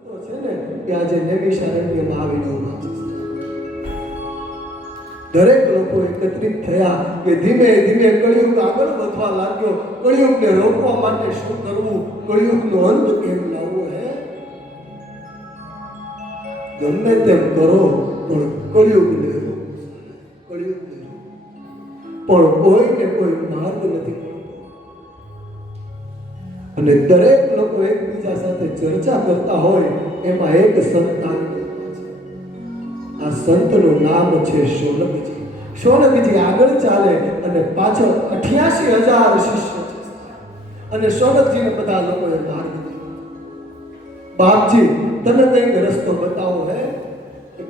તો છે ને કે આજે નૈમિષારણ્યમાં આવીને ઉભા છે. દરેક લોકો એકત્રિત થયા કે ધીમે ધીમે કળિયુગ આગળ વધવા લાગ્યો. કળિયુગને રોકવા માટે શું કરવું, કળિયુગનો અંત કેમ લાવવો? હે, ગમે તેમ કરો પણ કળિયુગને રોકો, કળિયુગને રોકો. પણ કોઈને કોઈ માર્ગ નથી મળતો અને દરેક લોકો એકબીજા સાથે ચર્ચા કરતા હોય એમાં એક સંત આવી ગયો છે. આ સંતનું નામ છે શૌનકજી. શૌનકજી આગળ ચાલે અને પાછળ 88,000 શિષ્ય છે અને શૌનકજીને બધા લોકોએ માર્ગ દીધો. બાપજી, તમે કંઈક રસ્તો બતાવો. હે,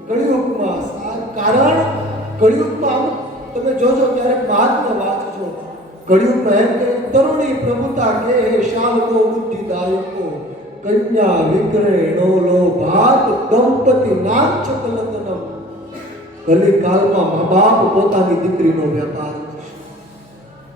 કળિયુગમાં કારણ કળિયુગમાં તમે જોજો ક્યારેક મહાત્મા વાંચજો. કળિયુગમાં એમ કે તરુણી પ્રભુતા કે શાલકો બુદ્ધિદાયકો કન્યા વિક્રયણો લોભાત દંપતિ નાચ કલતનમ. કલિકાલમાં મા બાપ પોતાની દીકરીનો વેપાર કરશે.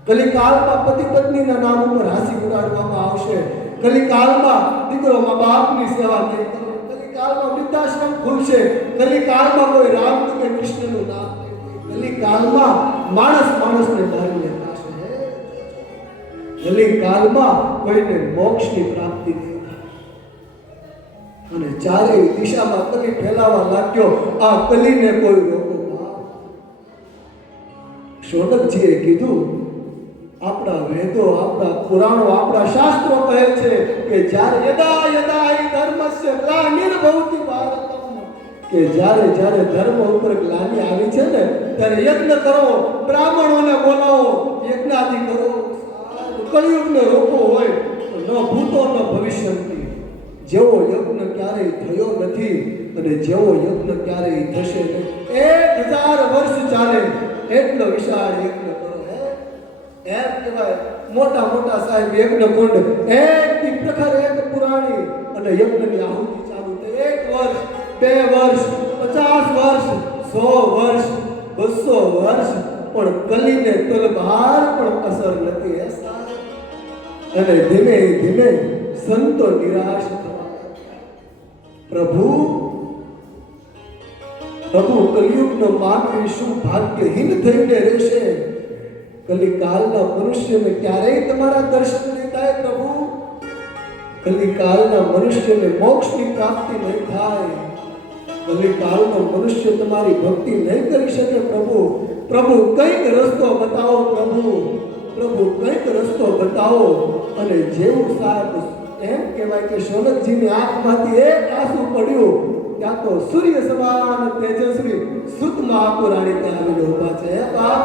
કલિકાલમાં પતિ પત્નીના નામ ઉપર હાસી ઉડાડવામાં આવશે. કલિકાલમાં દીકરો મા બાપની સેવા નહીં કરે. કલિકાલમાં વૃદ્ધાશ્રમ ખુલશે. કલિકાલમાં કોઈ રામ કે કૃષ્ણનું નામ નહીં. કલિકાલમાં માણસ માણસને મારીને ખાશે. કલિકાલમાં કોઈને મોક્ષની પ્રાપ્તિ નહીં થાય અને ચારેય દિશામાં કલી ફેલાવા લાગ્યો. આ કલીને કોઈ રોકો. શૌનકજીએ કીધું, આપણા વેદો, આપણા પુરાણો, આપણા શાસ્ત્રો કહે છે કે જ્યારે યદા યદા હિ ધર્મસ્ય ગ્લાનિર્ભવતિ ભારતમ, કે જ્યારે જ્યારે ધર્મ ઉપર ગ્લાનિ આવી છે ને ત્યારે યજ્ઞ કરો, બ્રાહ્મણોને બોલાવો, યજ્ઞાદિ કરો. કળિયુગને રોકવો હોય તો ન ભૂતો ન ભવિષ્યંતિ. જેવો યજ્ઞ ક્યારેય થયો નથી અને જેવો યજ્ઞ ક્યારેય થશે નહીં. 1000 વર્ષ ચાલે એટલો વિશાળ યજ્ઞ કરો. એમ કહેવાય મોટા મોટા સાહેબ યજ્ઞ કુંડ, એક થી પ્રખર એક પુરાણી અને યજ્ઞની આહુતિ ચાલુ થઈ. 1 વર્ષ, 2 વર્ષ, 50 વર્ષ, 100 વર્ષ, 200 વર્ષ, પણ કલીને તલવાર પણ અસર નથી. અને ધીમે ધીમે સંતો નિરાશ થવા લાગ્યા. પ્રભુ કલિયુગનો માનવી શું ભાગ્યહીન થઈને રહેશે? કલિકાલના મનુષ્યને ક્યારેય તમારા દર્શન નહીં થાય પ્રભુ. કલિકાલના મનુષ્યને મોક્ષની પ્રાપ્તિ નહીં થાય. કલિકાલનો મનુષ્ય તમારી ભક્તિ નહીં કરી શકે પ્રભુ. પ્રભુ કંઈક રસ્તો બતાવો પ્રભુ. પ્રભુ કંઈક રસ્તો બતાવો. અને જેવું સાહેબ એમ કહેવાય કે શૌનકજીની આંખમાંથી એક આંસુ પડ્યું ત્યાં તો સૂર્ય સમાન તેજસ્વી સુત મહાપુરાણી ત્યાં આવીને ઉભા છે. બાપ,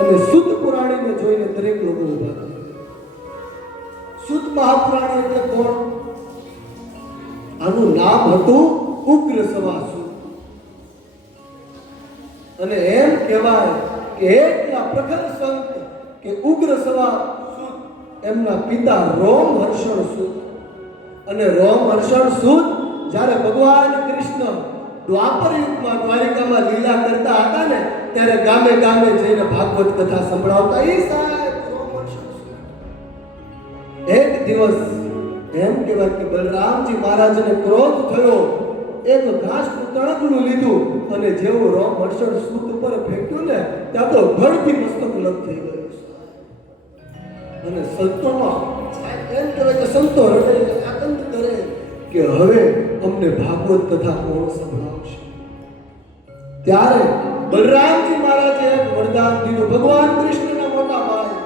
અને સુત પુરાણીને જોઈને દરેક લોકો ઉભા છે. સુત મહાપુરાણી એટલે કોણ? આનું નામ હતું ઉગ્ર સવા સુત. અને એમ કહેવાય કે એટલા પ્રખર સંત કે ઉગ્ર સવા સુત એમના પિતા રોમહર્ષણ સુત. અને રોમહર્ષણ સુત જ્યારે ભગવાન કૃષ્ણ દ્વાપર યુગમાં દ્વારિકામાં લીલા કરતા હતા ને ત્યારે ગામે ગામે જઈને ભાગવત કથા સંભળાવતા. એ સાહેબ એક દિવસ એમ કહેવાય કે બલરામજી મહારાજને ક્રોધ થયો. એક ઘાસનું તણકલું લીધું અને જેવું રોમહર્ષણ સૂત ઉપર ફેંક્યું ને ત્યાં તો ધડથી મસ્તક લગ થઈ ગયું. અને સંતોમાં એમ કહેવાય કે સંતો રડે, આનંદ કરે કે હવે અમને ભાગવત કથા કોણ સંભળાવશે? ત્યારે બલરામજી મહારાજે એક વરદાન દીધું ભગવાન કૃષ્ણના મોટા ભાઈ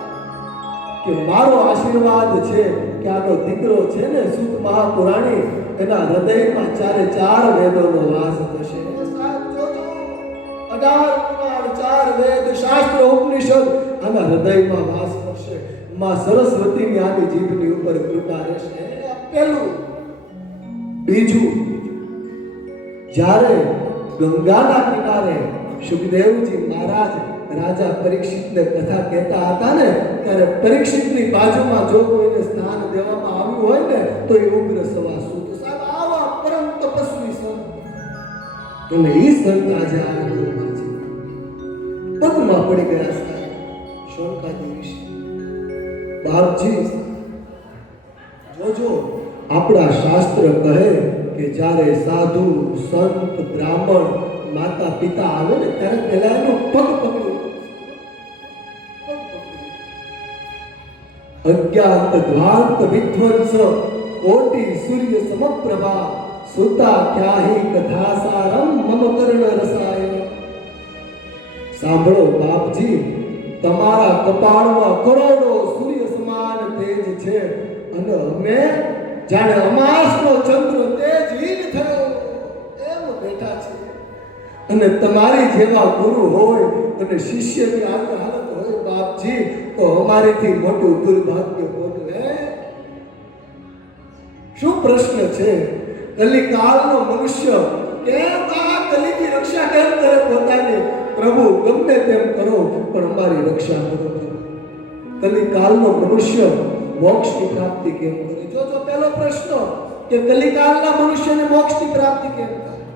કે મારો આશીર્વાદ છે કે આનો દીકરો છે ને સુત મહાપુરાણી, એના હૃદયમાં 4 વેદોનો વાસ થશે. 18 પુરાણ, 4 વેદ, શાસ્ત્ર, ઉપનિષદ આના હૃદયમાં વાસ કરશે. માં સરસ્વતીની આની જીભની ઉપર કૃપા રહેશે. પહેલું. બીજું, જ્યારે ગંગાના કિનારે સુખદેવજી મહારાજ રાજા પરીક્ષિતને કથા કહેતા હતા ને ત્યારે પરીક્ષિતની બાજુમાં જો કોઈને સ્નાન દેવામાં આવ્યું હોય ને તો એ ઉગ્ર સવા સુત. સાહેબ આવા પરમ તપસ્વી સંત. અને એ સંત આજે આવેલો છે. પગમાં પડી ગયા સાહેબ શૌનકાદી ઋષિ. બાપજી જોજો, આપણા શાસ્ત્ર કહે કે જ્યારે સાધુ સંત બ્રાહ્મણ માતા પિતા આવે ને ત્યારે પહેલા એનો પગ પકડો. અજ્ઞાત ધ્વાંત વિધ્વંસ કોટી સૂર્ય સમપ્રભા સુતા ક્યાહી કથા સારમ મમ કર્ણ રસાયણ. સાંભળો બાપજી, તમારા કપાળમાં કરોડો સૂર્ય સમાન તેજ છે અને અમે જાણે અમાસનો ચંદ્ર તેજહીન થયો એમ બેઠા છે. અને તમારી જેવા ગુરુ હોય અને શિષ્યની આવી હાલત હોય બાપજી, તો અમારેથી મોટું દુર્ભાગ્ય કોનું હે? શું પ્રશ્ન છે? કલિકાળનો મનુષ્ય કેમ આ કલિની રક્ષા કેમ કરે પોતાની? પ્રભુ ગમે તેમ કરો પણ અમારી રક્ષા કરો. કલિકાળનો મનુષ્ય મોક્ષની પ્રાપ્તિ કેમ કરે? જો પહેલો પ્રશ્ન કે કલિકાળના મનુષ્યને મોક્ષની પ્રાપ્તિ કેમ થાય?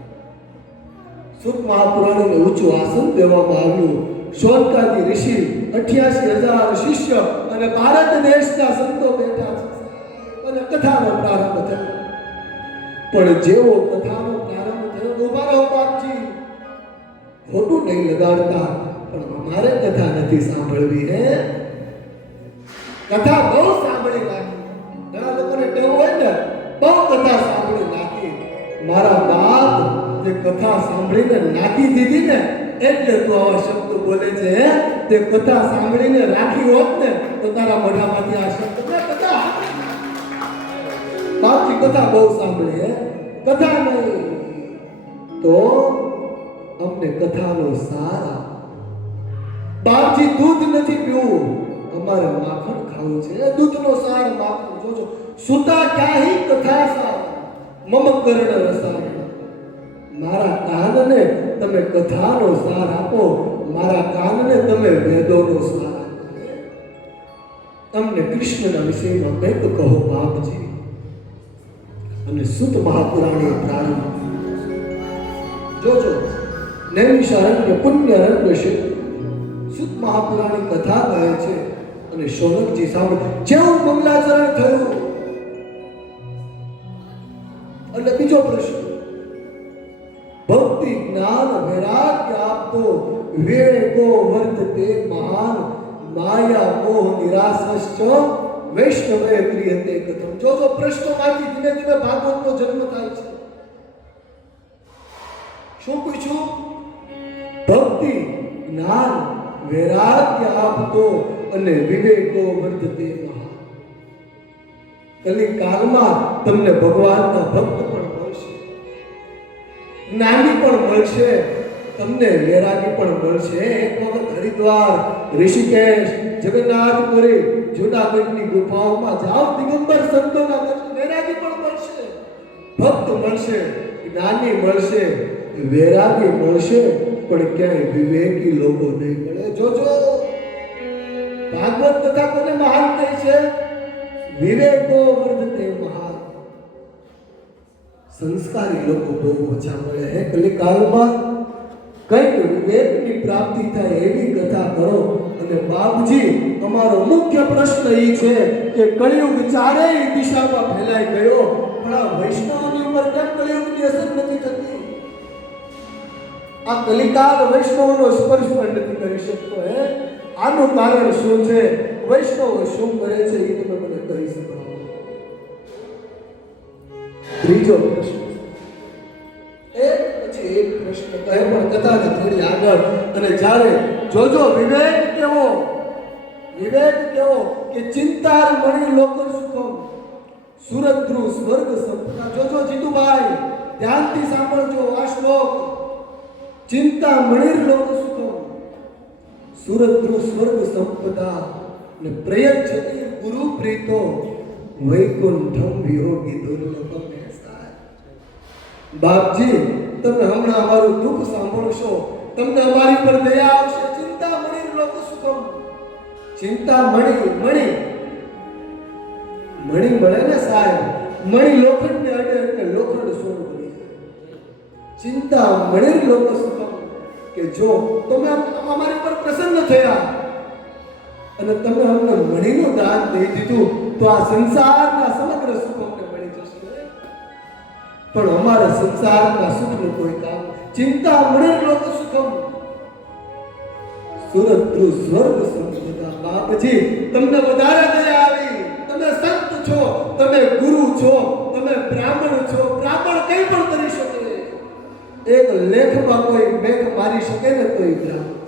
સુત મહાપુરાણને ઊંચું આસન દેવામાં આવ્યું. શોનકાદી ઋષિ 88,000 શિષ્ય અને ભારત દેશના સંતો બેઠા છે અને કથાનો પ્રારંભ થયો. પણ જેવો કથાનો પ્રારંભ થયો, ઉભા રહો બાપજી, ખોટું નહીં લગાડતા, પણ અમારે કથા નથી સાંભળવી હે. કથા બહુ સાંભળી નાખી. ઘણા લોકોને ટેવ હોય ને, બહુ કથા સાંભળી નાખી. મારા બાપ જે કથા સાંભળીને નાખી દીધી ને, એટલે તું આવા શબ્દ બોલે છે. તે કથા સાંભળીને રાખી હોત ને તો તારા મોઢામાંથી આ શબ્દ કથા. બાપજી કથા બહુ સાંભળી હે, કથા નહીં તો અમને કથાનો સાર આપો. બાપજી દૂધ નથી પીવું, અમારે માખણ ખાવું છે. દૂધનો સાર માખણ. જોજો, સુતા ક્યાહી કથા સાર મમ કર્ણ રસાયણ. મારા કાનને તમે કથાનો સાર આપો, મારા કાનને તમે વેદોનો સાર આપો. તમને કૃષ્ણના વિષયમાં કંઈક કહો બાપજી. અને સુત મહાપુરાણી પ્રારંભ. જોજો, નૈમિષારણ્ય પુણ્યારણ્ય છે. સુત મહાપુરાણી કથા કહે છે અને શૌનકજી સાંભળે. જેવું મંગલાચરણ થયું એટલે બીજો પ્રશ્ન, ભક્તિ જ્ઞાન વૈરાગ્ય આપતો વિવેકો વર્તતે મહાન માયા મોહ નિરાશશ્ચ વૈષ્ણવે ક્રિયતે કથમ. જો પ્રશ્નોમાંથી ધીમે ધીમે ભાગવતનો જન્મ થાય છે. શું પૂછ્યું? ભક્તિ જ્ઞાન વૈરાગ્ય આપતો અને વિવેકો વર્તતે મહાન. કલિકાળમાં તમને ભગવાનના ભક્ત પણ મળશે, જ્ઞાની પણ મળશે, તમને વૈરાગી પણ મળશે. એક વખત હરિદ્વાર, ઋષિકેશ, જગન્નાથપુરી, જૂનાગઢની ગુફાઓમાં જાઓ, દિગંબર સંતોના દર્શન. વૈરાગી પણ મળશે, ભક્ત મળશે, જ્ઞાની મળશે, વૈરાગી મળશે, પણ ક્યાંય વિવેકી લોકો નહીં મળે. જોજો, ભાગવત કથા કોને મહાન કહે છે? વિવેકો વર્ધતે મહાન. સંસ્કારી લોકો બહુ ઓછા મળે હે કલિકાળમાં. કંઈક વિવેકની પ્રાપ્તિ થાય એવી કથા કરો. અને બાપજી, અમારો મુખ્ય પ્રશ્ન એ છે કે કળિયુગ ચારેય દિશામાં ફેલાઈ ગયો, પણ આ વૈષ્ણવની ઉપર કેમ કળિયુગની અસર નથી થતી? આ કલિકાળ વૈષ્ણવનો સ્પર્શ પણ નથી કરી શકતો હે. આનું કારણ શું છે? વૈષ્ણવ શું કરે છે એ તમે મને કહી શકો? ત્રીજો પ્રશ્ન, એક પછી એક પ્રશ્ન કહે પણ કથાને થોડી આગળ. અને જ્યારે જોજો, વિવેક કેવો કે ચિંતાર મણી લોકો સુખમ સુરદ્રુ સ્વર્ગ સંપદા. જોજો જીતુભાઈ, ધ્યાનથી સાંભળજો આ શ્લોક. ચિંતા મણીર લોકો સુખમ સુરદ્રુ સ્વર્ગ સંપદા ને પ્રયચ્છતિ ગુરુ પ્રીતો વૈકુંઠમ વિયોગી દુર્લભમ. બાપજી, તમે હમણાં અમારું દુઃખ સાંભળશો, તમને અમારી પર દયા આવશે. ચિંતા મણી લોકો સુખમ. ચિંતા મણી મળે ને સાહેબ, મણી લોખંડને અડે એટલે લોખંડ સોનું બની જાય. ચિંતા મણી લોકો સુખમ કે જો તમે અમારી પર પ્રસન્ન થયા અને તમે અમને મણીનું દાન દઈ દીધું તો આ સંસારના સમગ્ર સુખ અમને મળી જશે. પણ અમારા સંસારના સુખનું કોઈ કામ ચિંતા મળે લોક સુખમ સુરત્રુ સ્વર્ગ સંપદા બાપજી તમને વધારે દયા આવી તમે સંત છો તમે ગુરુ છો તમે બ્રાહ્મણ છો બ્રાહ્મણ કંઈ પણ કરી શકે એક લેખમાં કોઈ મેઘ મારી શકે ને તો એ બ્રાહ્મણ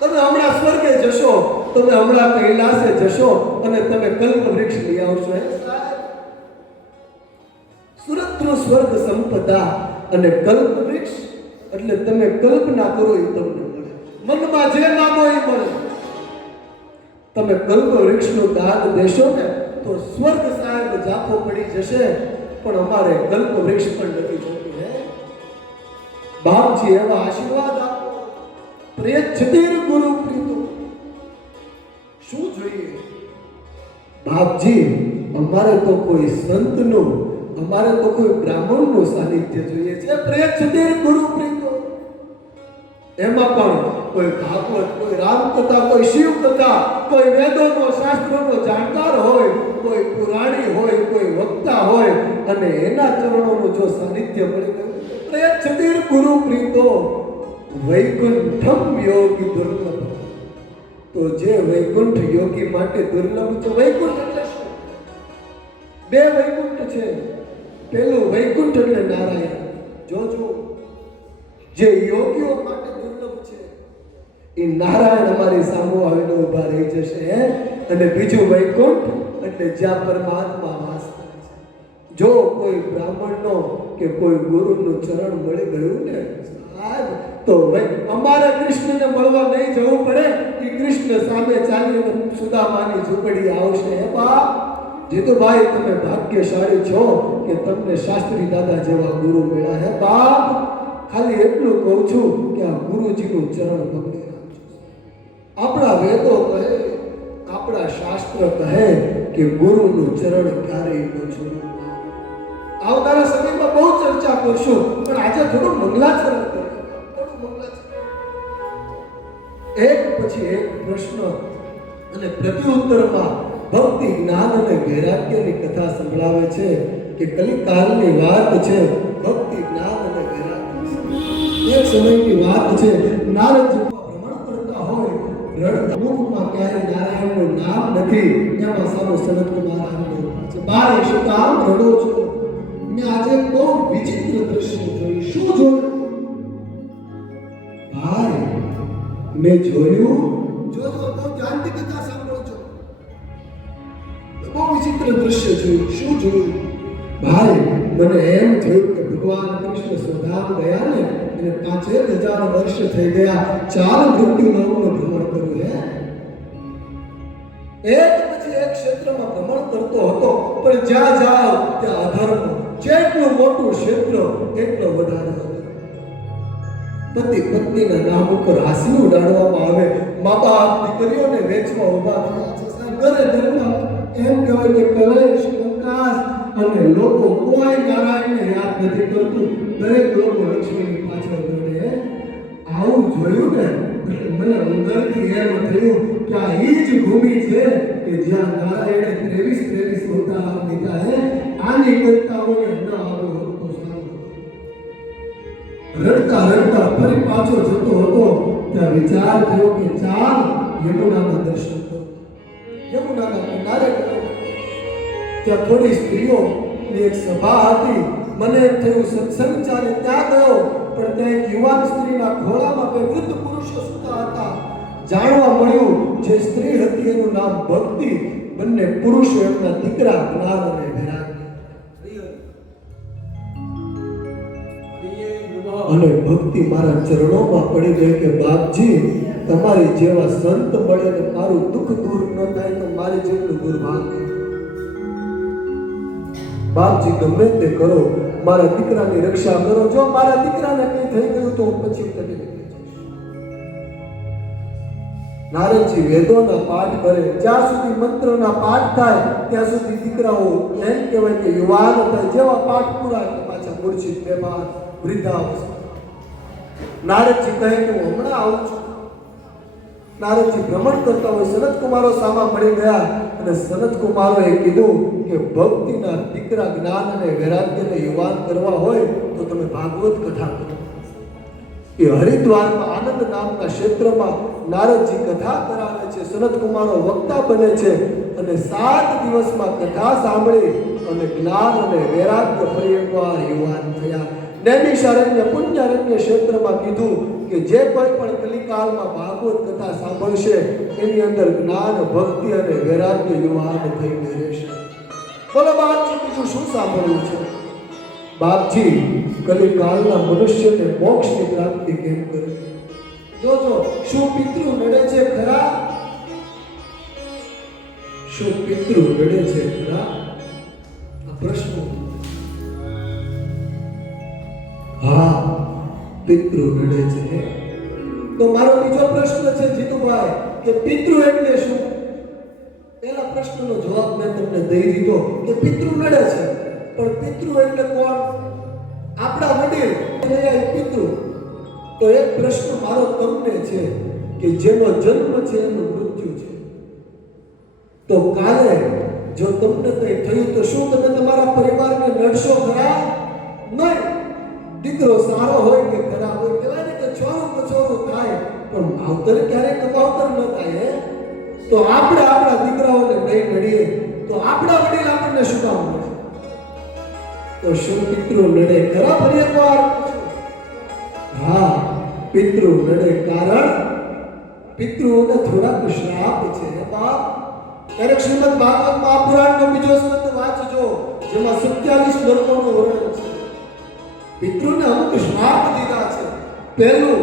તમે હમણાં સ્વર્ગે જશો તમે હમણાં કૈલાસે જશો અને તમે કલ્પ વૃક્ષ લઈ આવશો સુરત્રુ સ્વર્ગ સંપદા અને કલ્પ વૃક્ષ એટલે તમે કલ્પના કરો એ તમને મળે મનમાં જે માગો એ મળે તમે કલ્પ વૃક્ષનું દાન દેશો ને તો સ્વર્ગ સાહેબ ઝાંખો પડી જશે પણ અમારે કલ્પ વૃક્ષ પણ નથી જોતું હે બાપજી એવા આશીર્વાદ આપો પ્રેયચ્છતિર ગુરુ પ્રીતો શું જોઈએ બાપજી અમારે તો કોઈ સંતનું અમારે તો કોઈ બ્રાહ્મણનું સાનિધ્ય જોઈએ છે પ્રેયચ્છતિર ગુરુ પ્રીતો એમાં પણ કોઈ ભાગવત કોઈ રામકથા કોઈ શિવકથા કોઈ વેદોનો શાસ્ત્રોનો જાણકાર હોય કોઈ પુરાણી હોય કોઈ વક્તા હોય અને એના ચરણોનું જો સાનિધ્ય મળી ગયું પ્રેયચ્છતિર ગુરુ પ્રીતો વૈકુંઠમ યોગી દુર્લભ તો જે વૈકુંઠ યોગી માટે દુર્લભ છે વૈકુંઠ એટલે શું બે વૈકુંઠ છે પેલું વૈકુંઠ એટલે નારાયણ જોજો જે યોગીઓ માટે દુર્લભ છે એ નારાયણ અમારી સામે આવીને ઊભા રહી જશે અને બીજું વૈકુંઠ એટલે જ્યાં પરમાત્મા વાસ કરે છે જો કોઈ બ્રાહ્મણનો કે કોઈ ગુરુનું ચરણ મળી ગયું ને તો અમારે કૃષ્ણને મળવા નહીં જવું પડે કે કૃષ્ણ સામે ચાલીને સુદામાની ઝૂંપડી આવશે હે બાપ જીતુભાઈ તમે ભાગ્યશાળી છો કે તમને શાસ્ત્રી દાદા જેવા ગુરુ મળ્યા હે બાપ ખાલી એટલું કહું છું કે આ ગુરુજીનું ચરણ પકડી રાખજો આપણા વેદો કહે આપણા શાસ્ત્ર કહે કે ગુરુનું ચરણ ક્યારેય ન છોડવું આવનારા સમયમાં બહુ ચર્ચા કરશું પણ આજે થોડું મંગલાચરણ કરીએ એક પછી એક પ્રશ્ન અને પ્રત્યુત્તરમાં ભક્તિ જ્ઞાન અને વૈરાગ્યની કથા સંભળાવે છે કે કલિકાલની વાત છે ભક્તિ જ્ઞાન અને વૈરાગ્ય એક સમયની વાત છે નારદજી ભ્રમણ કરતા હોય રડતા મુખમાં ક્યારે નારાયણનું નામ નથી એમાં સામે સનત કુમાર આવ્યો છે બારે શું કામ રડો છો મેં આજે બહુ વિચિત્ર દ્રશ્ય જોયું શું જોયું ભાઈ મેં જોયું જો બહુ ધ્યાનથી કથા સાંભળો છો બહુ વિચિત્ર દ્રશ્ય જોયું શું જોયું ભાઈ મને એમ થયું કે ભગવાન કૃષ્ણ સ્વધામ ગયા ને એને 5000 વર્ષ થઈ ગયા 4 મૃત્યુલોકનું ભ્રમણ કર્યું હે એક પછી એક ક્ષેત્રમાં ભ્રમણ કરતો હતો પણ જ્યાં જાઓ ત્યાં અધર્મ જેટલું મોટું ક્ષેત્ર એટલો વધારે હતો પતિ પત્નીના નામ ઉપર હાસ્ય ઉડાડવામાં આવે મા બાપ દીકરીઓને વેચવા ઉભા થયા છે ઘરે ઘરમાં એમ કહેવાય કે કલેશ કંકાસ અને લોકો કોઈ નારાયણને યાદ નથી કરતું દરેક લોકો લક્ષ્મીની પાછળ દોડે આવું જોયું ને મને અંદરથી એમ થયું કે આ એ જ ભૂમિ છે કે જ્યાં નારાયણે 23 અવતાર લીધા હે આની કરતાઓને ન આવ્યો હતો રડતા રડતા ફરી પાછો જતો હતો ત્યાં વિચાર થયો કે ચાલ યમુનાના દર્શન કરો યમુનાના કિનારે ગયો ત્યાં થોડી સ્ત્રીઓની એક સભા હતી મને એમ થયું સત્સંગ ચાલે ત્યાં ગયો પણ ત્યાં એક યુવાન સ્ત્રીના ખોળામાં બે વૃદ્ધ પુરુષો સૂતા હતા જાણવા મળ્યું જે સ્ત્રી હતી એનું નામ ભક્તિ બંને પુરુષો એમના દીકરા જ્ઞાન અને વૈરાગ્ય અને ભક્તિ મારા ચરણોમાં પડી ગઈ કે બાપજી તમારી જેવા સંત મળે ને મારું દુઃખ દૂર ન થાય તો મારી જેટલું દુર્ભાગ્ય બાપજી ગમે તે કરો મારા દીકરાની રક્ષા કરો જો મારા દીકરાને કંઈ થઈ ગયું તો પછી તને નારદજી વેદોના પાઠ કરે જ્યાં સુધી મંત્રોના પાઠ થાય ત્યાં સુધી દીકરાઓ એમ કહેવાય કે યુવાન થાય જેવા પાઠ પૂરા પાછા મૂર્છિત બેભાન વૃદ્ધાવસ્થા નારદજી કહે કે હું હમણાં આવું છું નારદજી ભ્રમણ કરતા હોય સનત કુમારો સામા મળી ગયા અને સનત કુમારોએ કીધું કે ભક્તિના દીકરા જ્ઞાન અને વૈરાગ્યને યુવાન કરવા હોય તો તમે ભાગવત કથા કરો. એ હરિદ્વારમાં આનંદ નામના ક્ષેત્રમાં નારદજી કથા કરાવે છે. સનત કુમારો વક્તા બને છે અને 7 દિવસમાં કથા સાંભળી અને જ્ઞાન અને વૈરાગ્ય ફરી એકવાર યુવાન થયા. નૈમિષારણ્ય પુણ્યારણ્ય ક્ષેત્રમાં કીધું કે જે કોઈ પણ કલિકાલમાં ભાગવત કથા સાંભળશે એની અંદર જ્ઞાન ભક્તિ અને વૈરાગ્ય યુવાન થઈને રહેશે. બોલો બાપજી, બીજું શું સાંભળવું છે? બાપજી, કલિકાલના મનુષ્યને મોક્ષની પ્રાપ્તિ કેમ કરે? જોજો, શું પિતૃ નડે છે ખરા? શું પિતૃ નડે છે ખરા? આ પ્રશ્ન. હા, પિતૃ નડે છે. તો મારો બીજો પ્રશ્ન છે જીતુભાઈ કે પિતૃ એટલે શું? પહેલા પ્રશ્નનો જવાબ મેં તમને દઈ દીધો કે પિતૃ નડે છે, પણ પિતૃ એટલે કોણ? આપણા વડીલ પિતૃ. તો એક પ્રશ્ન મારો તમને છે કે જેનો જન્મ છે એનું મૃત્યુ છે. તો કાલે જો તમને કંઈ થયું તો શું તમે તમારા પરિવારને નડશો ખરા? નહીં. દીકરો સારો હોય કે ખરાબ હોય, કહેવાય ને કે છોરું કછોરું થાય પણ માવતર ક્યારેય કમાવતર ન થાય. તો આપણે આપણા દીકરાઓને નહીં નડીએ તો આપણા વડીલ આપણને શું કામ મળે? તો શું પિતૃ નડે ખરા? ફરી એકવાર. હા, પિતૃ નડે. કારણ પિતૃઓને થોડાક શ્રાપ છે બાપ. ત્યારે શ્રીમદ ભાગવત મહાપુરાણનો બીજો સ્કંદ વાંચજો, જેમાં 27 નરકોનું વર્ણન છે. પિતૃને અમુક શ્રાપ દીધા છે. પહેલું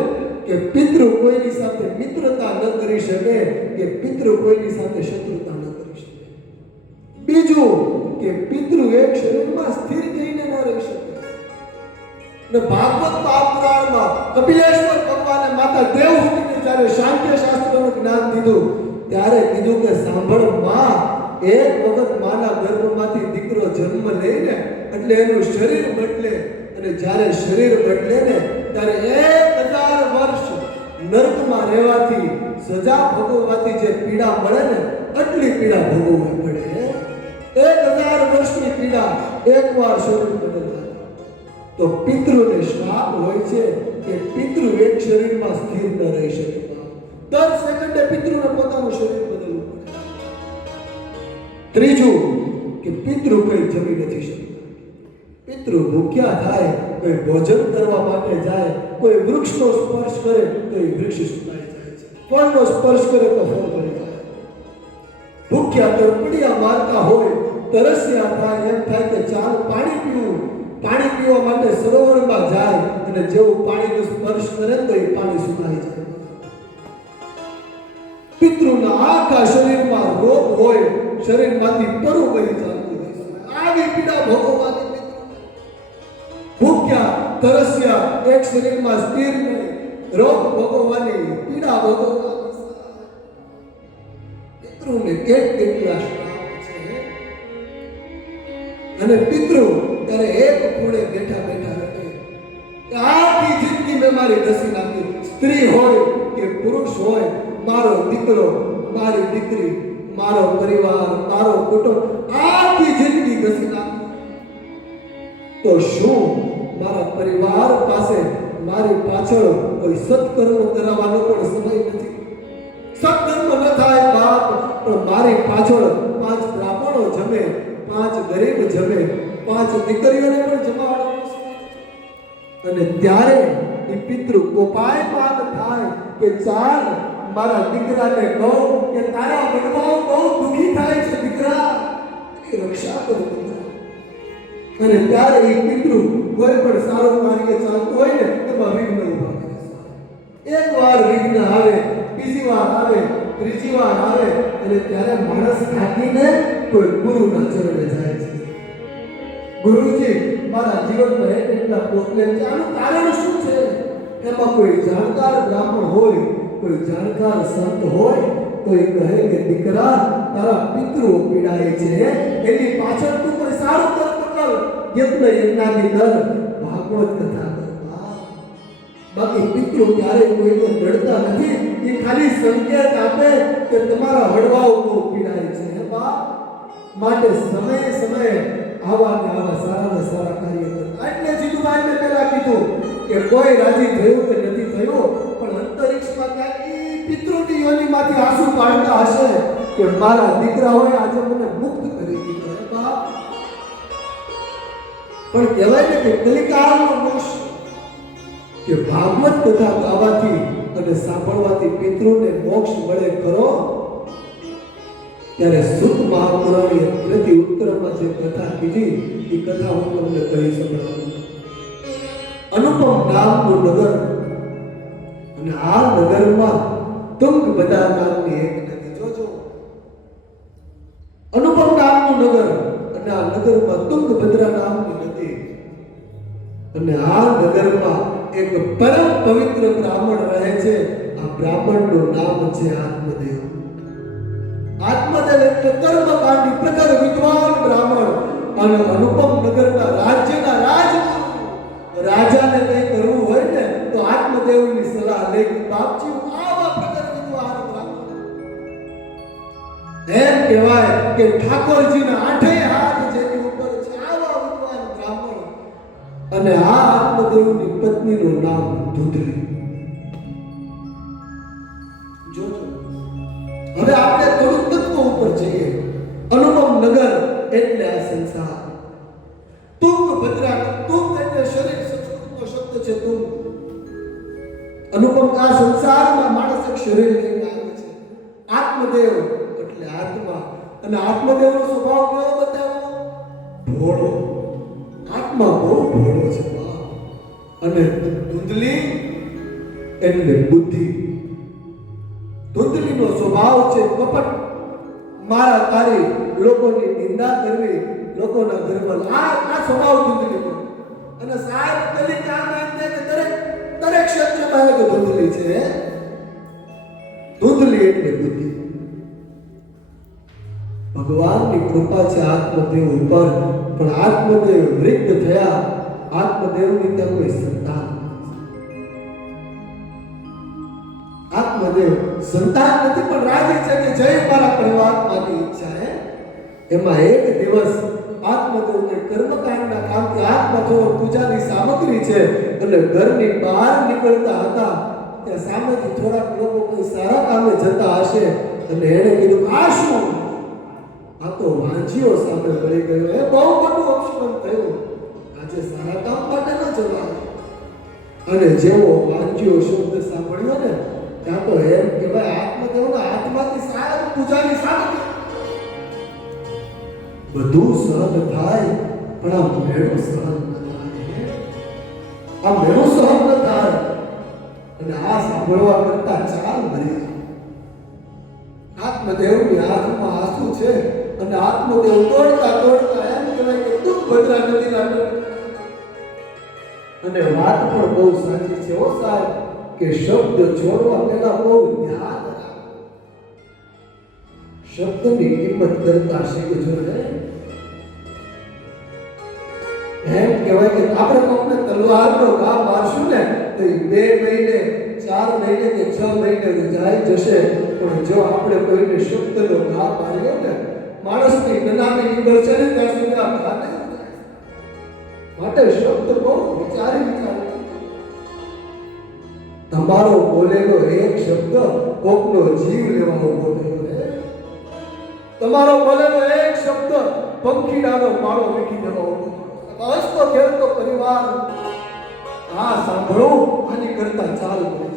કે પિતૃ કોઈની સાથે મિત્રતા ન કરી શકે, કે પિતૃ કોઈની સાથે શત્રુતા ન કરી શકે. બીજું કે પિતૃ એક શરીરમાં સ્થિર થઈને ન રહી શકે. ને ભાગવત મહાપુરાણમાં કપિલેશ્વર ભગવાને માતા દેવહૂતિને જ્યારે સાંખ્ય શાસ્ત્રનું જ્ઞાન દીધું ત્યારે કીધું કે સાંભળ માં, એક વખત માના ગર્ભમાંથી દીકરો જન્મ લઈને એટલે એનું શરીર બદલે, અને જ્યારે શરીર બદલે ને ત્યારે 1000 વર્ષ નરકમાં રહેવાથી, સજા ભોગવવાથી જે પીડા મળે ને એટલી પીડા ભોગવવી પડે. 1000 વર્ષની પીડા એકવાર શરીર બદલવા. તો પિતૃને શ્રાપ હોય છે કે પિતૃ એક શરીરમાં સ્થિર ન રહી શકે. દર સેકન્ડે પિતૃને પોતાનું શરીર બદલવું પડે. ત્રીજું કે પિતૃ કોઈ જમી નથી શકતા. પિતૃ ભૂખ્યા થાય, કોઈ ભોજન કરવા માટે જાય, કોઈ વૃક્ષનો સ્પર્શ કરે તો એ વૃક્ષ સુકાઈ જાય છે, ફળનો સ્પર્શ કરે તો ફળ મરી જાય. ભૂખ્યા તડપડિયા મારતા હોય, તરસ્યા થાય, એમ થાય કે ચાલ પાણી પીવું. પાણી પીવા માટે સરોવરમાં જાય અને જેવું પાણીનો સ્પર્શ કરે તો એ પાણી સુકાઈ જાય. પિતૃના આખા શરીરમાં રોગ હોય, શરીરમાંથી પરું વહી જતું હોય. આવી પીડા ભોગવવાની ભૂખ્યા તરસ્યા, એક શરીરમાં સ્થિર નહીં, રોગ ભોગવવાની, પીડા ભોગવવાની. પિતૃને કેટલા શ્રાપ છે. અને પિતૃ ત્યારે એક ખૂણે બેઠા બેઠા રહે. આખી જિંદગી મેં મારી ઘસી નાખી. સ્ત્રી હોય કે પુરુષ હોય, મારો દીકરો, મારી દીકરી, મારો પરિવાર, મારો કુટુંબ, આખી જિંદગી ઘસી નાખી. તો શું મારા પરિવાર પાસે મારી પાછળ કોઈ સત્કર્મ કરાવવાનો પણ સમય નથી? સત્કર્મ ન થાય બાપ, પણ મારી પાછળ 5 બ્રાહ્મણો જમે, 5 ગરીબ જમે, 5 દીકરીઓને પણ જમાડવાનું છે. અને ત્યારે એ પિતૃ કોપાયમાન થાય કે ચાલ મારા દીકરાને કહું કે તારા વડવાઓ બહુ દુઃખી થાય છે, દીકરા એની રક્ષા કરો. અને ત્યારે એ પિતૃ કોઈ પણ સારું કાર્ય ચાલતું હોય ને તેમાં વિઘ્ન ઉભા કરે. એકવાર વિઘ્ન આવે, બીજી વાર આવે, ત્રીજી વાર આવે, અને ત્યારે માણસ થાકીને કોઈ ગુરુના ચરણે જાય છે. ગુરુજી, મારા જીવનમાં એટલા પ્રોબ્લેમ છે, આનું કારણ શું છે? એમાં કોઈ જાણકાર બ્રાહ્મણ હોય, કોઈ જાણકાર સંત હોય તો એ કહે કે દીકરા, તારા પિતૃઓ પીડાય છે, એની પાછળ તું કોઈ સારું કર્મ કર, યજ્ઞ યજ્ઞાદિ કર, ભાગવત કથા કર. બાકી પિતૃ ક્યારેય કોઈને નડતા નથી. એ ખાલી સંકેત આપે કે તમારા વડવાઓ બહુ પીડાય છે. બા માટે સમયે સમયે આવા ને આવા સારા ને સારા કાર્ય કરતા. એટલે જીતુભાઈ મેં પહેલા કીધું કે કોઈ રાજી થયું કે નથી થયું, પણ અંતરિક્ષમાં ક્યાંક પિતૃની યોનિમાંથી આંસુ કાઢતા હશે કે મારા દીકરા હોય આજે મને મુક્ત કરી દીધો. બા પણ કહેવાય ને કે કલિકાળનો મોક્ષ કે ભાગવત કથા ગાવાથી અને સાંભળવાથી પિતૃને મોક્ષ મળે ખરો. ત્યારે સુત મહાપુરાણીએ પ્રતિ ઉત્તરમાં જે કથા કીધી એ કથા હું તમને કહી સંભળાવું. અનુપમ નામનું નગર અને આ નગરમાં તુંગભદ્રા નામની એક નદી. જોજો, અનુપમ નામનું નગર અને આ નગરમાં તુંગભદ્રા નામની નદી. અને આ નગરમાં એક પરમ પવિત્ર બ્રાહ્મણ રહે છે. આ બ્રાહ્મણનું નામ છે આત્મદેવ. આત્મદેવ એટલે કર્મકાંડી પ્રખર વિદ્વાન બ્રાહ્મણ અને અનુપમ નગરના રાજ્યના રાજાને કંઈ કરવું હોય ને તો આત્મદેવની સલાહ લે કે બાપજી આવા પ્રખર વિદ્વાન બ્રાહ્મણ એમ કહેવાય કે ઠાકોરજીના આઠે હાથ જેની ઉપર છે આવા વિદ્વાન બ્રાહ્મણ. અને આ આત્મદેવની પત્નીનું નામ ધૂંધલી. જોજો, હવે આપણે થોડું તત્વ ઉપર જઈએ. અનુપમ નગર એટલે આ સંસાર. તુંગભદ્રા, તુંગ એટલે શરીર, સંસ્કૃતનો શબ્દ છે તુંગ. અનુપમ આ સંસારમાં માણસ એક શરીર લઈને આવે છે. આત્મદેવ એટલે આત્મા. અને આત્મદેવનો સ્વભાવ કેવો બતાવ્યો? ભોળો. આત્મા બહુ ભોળો છે. અને ધૂંધલી એટલે બુદ્ધિ. ધૂંધલીનો સ્વભાવ છે કપટ, મારા તારી, લોકોની નિંદા કરવી, લોકોના ઘરમાં આ સ્વભાવ ધૂંધલીનો. અને સાહેબ કલી કામ એમ કે દરેક ક્ષેત્રમાં એક ધૂંધલી છે. ધૂંધલી એટલે બુદ્ધિ. ભગવાનની કૃપા છે આત્મદેવ ઉપર, પણ આત્મદેવ વૃદ્ધ થયા. આત્મદેવની ત્યાં કોઈ સંતાન. આત્મદેવ સંતાન નથી પણ રાજી છે કે જય મારા પરમાત્માની ઈચ્છા હે. એમાં એક દિવસ આત્મદેવ કે કર્મકાંડના કામથી આત્મા થોડો પૂજાની સામગ્રી છે એટલે ઘરની બહાર નીકળતા હતા ત્યાં સામેથી થોડાક લોકો કોઈ સારા કામે જતા હશે અને એણે કીધું આ શું? આ તો વાંજીઓ સામે પડી ગયો. એ બહુ મોટું અપશકન થયું. આજે સારા કામ માટે ન જવાય. અને જેવો વાંજીઓ શબ્દ સાંભળ્યો ને ત્યાં તો એમ કે ભાઈ આત્મદેવના હાથમાંથી સાહેબ પૂજાની સામગ્રી. બધું સહન થાય પણ આ મેળું સહન ન થાય. આ મેળું સહન ન થાય. અને આ સાંભળવા કરતા ચાલ મરી જાય. આત્મદેવની આંખમાં આંસુ છે અને આત્મદેવ દોડતા દોડતા એમ કહેવાય કે તુંગભદ્રા નદીના અને વાત પણ બહુ સાચી છે. ઓ સાહેબ કે શબ્દ છોડવા પહેલા બહુ ધ્યાન રાખો. શબ્દની કિંમત કરતા શીખજો ને. એમ કહેવાય કે આપણે કોકને તલવારનો ઘા મારશું ને તો 2 મહિને 4 મહિને કે 6 મહિને જાય જશે. પણ જો આપણે કોઈને શબ્દનો ઘા માર્યો ને માણસની નનામી નીકળશે ને ત્યાં સુધી આ ઘા નહીં જાય. માટે શબ્દ બહુ વિચારી તમારો બોલેલો એક શબ્દ કોકનો જીવ લેવા ઉભો થયો છે. તમારો બોલેલો એક શબ્દ પંખીડાનો માળો વીખી દેવા ઉભો થયો. હસતો ખેલતો પરિવાર આ સાંભળો આની કરતા ચાલ કરી.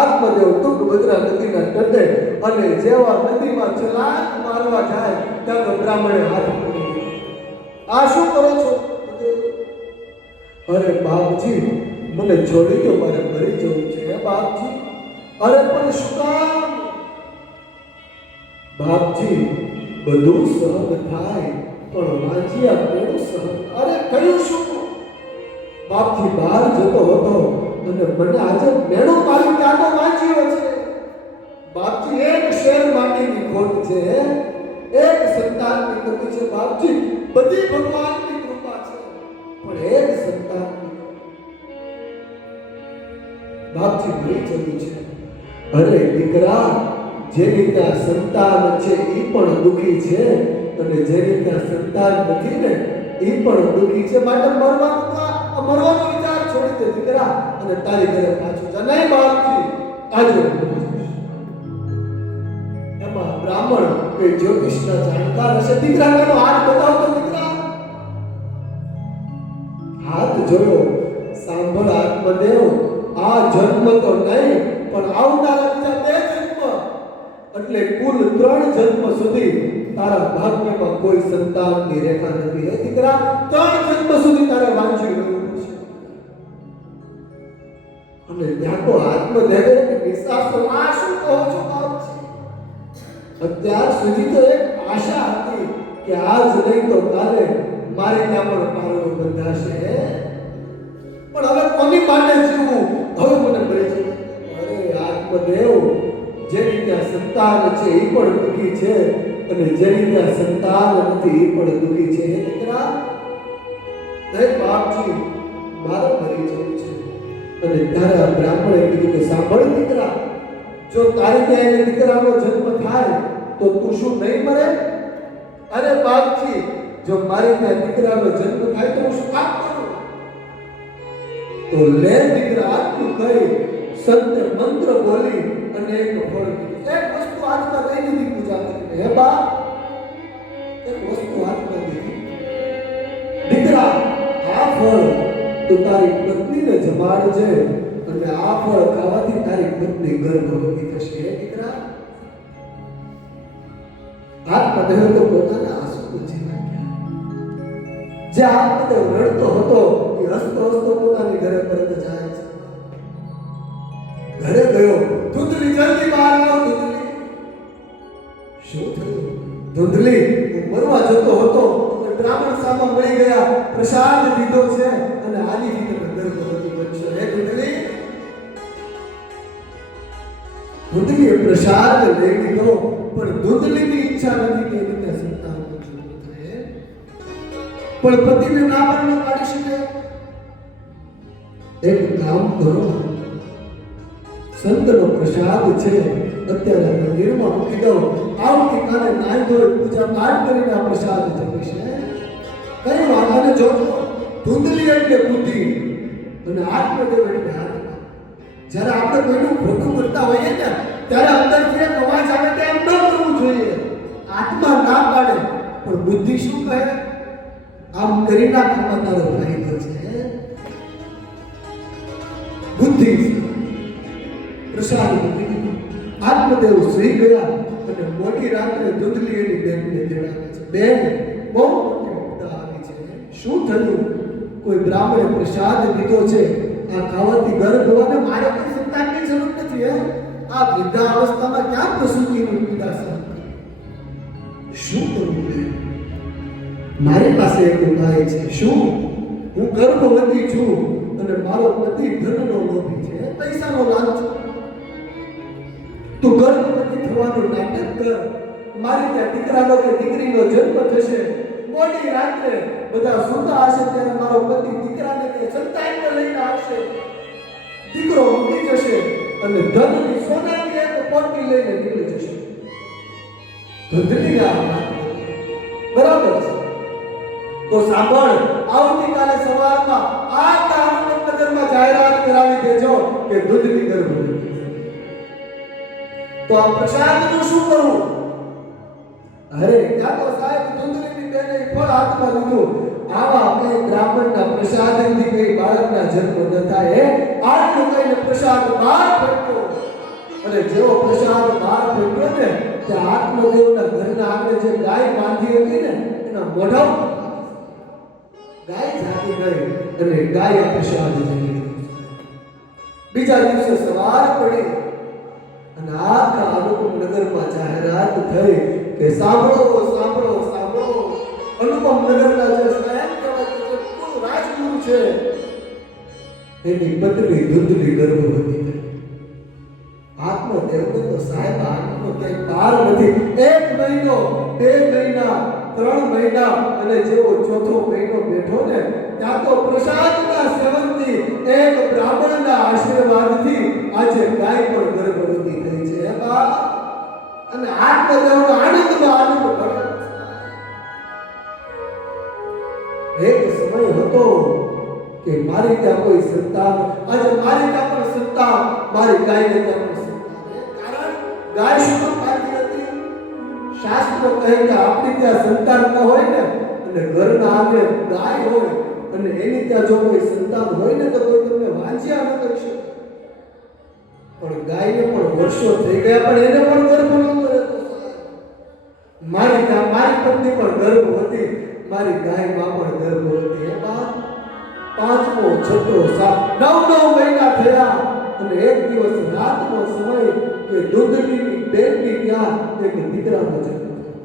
આત્મદેવ તુંગભદ્રા નદીના તટે અને જેવા નદીમાં છલાંગ મારવા જાય ત્યાં તો બ્રાહ્મણે હાથ પકડી. આ શું કરો છો? અરે બાપજી મને છોડી દો, મારે મરી જવું છે બાપજી. અરે પણ શું કામ? બાપજી બધું સહન થાય પણ વાંચિયા કોણ સહન? અરે કયું શું? બાપજી બહાર જતો હતો અને મને આજે મેળો પાડી ક્યાંનો વાંચ્યો છે. બાપજી એક શેર માટેની ખોટ છે, એક સંતાનની કમી છે. બાપજી બધી ભગવાનની કૃપા છે પણ એક સંતાન. બાપજી મરી જવું છે. અરે દીકરા જેની ત્યાં સંતાન છે એ પણ દુઃખી છે અને જેની ત્યાં સંતાન નથી ને એ પણ દુઃખી છે. માટે મરવાનો વિચાર છોડી દે દીકરા અને તારી ઘરે પાછું જા. નહીં બાપજી, આજે એમાં બ્રાહ્મણ કે જ્યોતિષના જાણકાર હશે. દીકરાનો હાથ બતાવતો. દીકરા હાથ જોયો. સાંભળ આત્મદેવ, આ જન્મ તો નહીં પણ આવનારા બીજા 2 જન્મ એટલે કુલ 3 જન્મ સુધી તારા ભાગ્યમાં કોઈ સંતાનની રેખા નથી. હે દીકરા, 3 જન્મ સુધી તારે વાંચી રહેવું પડશે. અને ત્યાં તો આત્મદેવે વિશ્વાસો આ શું કહો છો બાપજી? અત્યાર સુધી તો એક આશા હતી કે આજ નહીં તો કાલે મારે ત્યાં પણ પારણો બંધાશે. પણ હવે કોની માટે જીવવું? હવે મને મળી જવું. અરે આત્મદેવ, જેની ત્યાં સંતાન છે એ પણ દુઃખી છે અને જેની ત્યાં સંતાન નથી એ પણ દુઃખી છે. હે દીકરા, નહીં બાપજી, મારે મરી જવું છે. અને ત્યારે આ બ્રાહ્મણે કીધું કે સાંભળ દીકરા, જો તારી ત્યાં દીકરાનો જન્મ થાય તો તું શું નહીં મરે? અરે બાપજી, જો મારી ત્યાં દીકરાનો જન્મ થાય તો હું શું કામ કરું? તો લે દીકરા, આટલું કહી સંતે મંત્ર બોલી અને એક ફળ કીધું. એક વસ્તુ હાથમાં લઈ લીધી પૂજા કરીને. હે બા, એક વસ્તુ હાથમાં લીધી. દીકરા, આ ફળ તો તારી પત્નીને જમાડજે અને આ ફળ ખાવાથી તારી પત્ની ગર્ભવતી થશે. હે દીકરા, આત્મદેવ તો પોતાના આંસુ પોંછી નાખ્યા. જે આત્મદેવ રડતો હતો એ હસતો હસતો પોતાની ઘરે પરત જાય છે. ઘરે ગયો. ધૂંધલી, જલ્દી બહાર આવો. ધૂંધલી, શું થયું? ધૂંધલી, હું મરવા જતો હતો તો બ્રાહ્મણ સામા મળી ગયા, પ્રસાદ દીધો છે અને આદિથી તમે ગર્ભવતી બનશો. હે ધૂંધલી, ધૂંધલીએ પ્રસાદ લઈ લીધો પણ ધૂંધલીની ઈચ્છા નથી કે રીતે સંતાનનો જન્મ થાય. પણ પતિને ના પણ ન પાડી શકે. એક કામ કરો, સંતનો પ્રસાદ છે અત્યારે મંદિરમાં મૂકી દો. આવતીકાલે નાઈ ધોઈ પૂજા પાઠ કરીને આ પ્રસાદ જમીશે. કઈ વાત? અને જો ધૂંધલી એટલે બુદ્ધિ અને આત્મદેવ એટલે આત્મા. જ્યારે આપણે કોઈનું ખોટું કરતા હોઈએ ને ત્યારે અંદરથી એક અવાજ આવે કે એમ ન કરવું જોઈએ. આત્મા ના પાડે પણ બુદ્ધિ શું કહે? આમ કરી નાખવામાં તારો ફાયદો છે. બુદ્ધિ પ્રસાદ મૂકી દીધો. આત્મદેવ સુઈ ગયા અને મોટી રાત્રે ધૂંધલી એની બેનને જણાવે છે, બેન, બહુ મોટી વિપદા આવી છે. શું થયું? કોઈ બ્રાહ્મણે પ્રસાદ દીધો છે, આ ખાવાથી ગર્ભ હોવાને મારે કોઈ સંતાનની જરૂર નથી. હે, આ વૃદ્ધા અવસ્થામાં ક્યાં પ્રસૂતિની પીડા સહન કરી? શું કરવું? મારી પાસે એક ઉપાય છે. શું? હું ગર્ભવતી છું અને મારો પતિ ધનનો લોભી છે, પૈસાનો લાલચ. તું ગર્ભવતી થવાનું નાટક કર. મારી ત્યાં દીકરાનો કે દીકરીનો જન્મ થશે. મોડી રાત્રે બધા સૂતા હશે ત્યારે મારો પતિ દીકરાને કે સંતાનને લઈને આવશે. દીકરો ઉઠી જશે અને ધનની સોનાની એક પોટલી લઈને નીકળી જશે. ધૂંધલી બરાબર છે. તો સાંભળ, આવતીકાલે સવારમાં આ કામનગરમાં જાહેરાત કરાવી દેજો કે ધૂંધલી ગર્ભવતી. તો આ પ્રસાદનું શું કરવું? અરે ત્યાં તો સાહેબ ધૂંધલીની બેને ફળ હાથમાં લીધું. આવા બે બ્રાહ્મણના પ્રસાદથી કઈ બાળકના જન્મ ન થાય. આટલું કહીને પ્રસાદ બહાર ફેંક્યો અને જેવો પ્રસાદ બહાર ફેંક્યો ને ત્યાં આત્મદેવના ઘરના આગળ જે ગાય બાંધી હતી ને એના મોઢા ગાય જાગી ગઈ અને ગાય પ્રસાદ જમી. બીજા દિવસે સવાર પડી અને આખા અનુપમ નગરમાં જાહેરાત થઈ કે સાંભળો સાંભળો સાંભળો, અનુપમ નગરના જે સ્વયં કહેવાય છે રાજગુરુ છે એની પત્ની ધૂંધલી ગર્ભવતી થઈ. આત્મદેવને તો સાહેબ આત્મનો કઈ પાર નથી. 1 મહિનો, 2 મહિના, 3 મહિના અને જેવો ચોથો મહિનો બેઠો ને ત્યાં તો પ્રસાદના સેવનથી એક બ્રાહ્મણના આશીર્વાદથી આજે ગાય પણ ગર્ભવતી થઈ છે. અને આત્મદેવનો આનંદમાં આનંદ ભરે. એક સમય હતો કે મારી ત્યાં કોઈ સંતાન, આજે મારી ત્યાં પણ સંતાન, મારી ગાયને ત્યાં પણ સંતાન. કારણ ગાય શું પાતી હતી? શાસ્ત્રો કહે કે આપણી ત્યાં સંતાન ન હોય ને અને ઘરના આંગણે ગાય હોય અને એની ત્યાં જો કોઈ સંતાન હોય ને તો કોઈ તમને વાંચ્યા ન કરી શકે. પણ ગાયને પણ વર્ષો થઈ ગયા પણ એને પણ ગર્ભ નહોતો રહેતો. મારી ત્યાં મારી પત્ની પણ ગર્ભ હતી, મારી ગાયમાં પણ ગર્ભ હતી. એમાં પાંચમો છઠ્ઠો સાત 9 મહિના થયા અને એક દિવસ રાતનો સમય કે દૂધની બેનની ત્યાં એક દીકરાનો જન્મ થયો.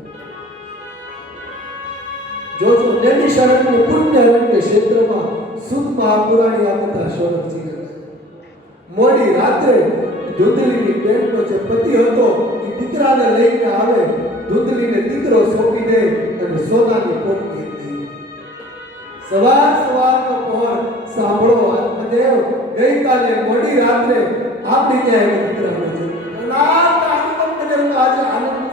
જોજો નૈમિષારણ્ય પુણ્યરણ્ય ક્ષેત્રમાં સુદ મહાપુરાણી આ કથા શૌનકજીને કહે. મોડી રાત્રે ધૂંધલીની બેનનો જે પતિ હતો એ દીકરાને લઈને આવે, ધૂંધલીને દીકરો સોંપી દે અને સોનાની પોટલી દે. સવારનો પહોર સાંભળો આત્મદેવ, ગઈકાલે મોડી રાત્રે આપણી ત્યાં એક દીકરાનો જન્મ. આજે આનંદ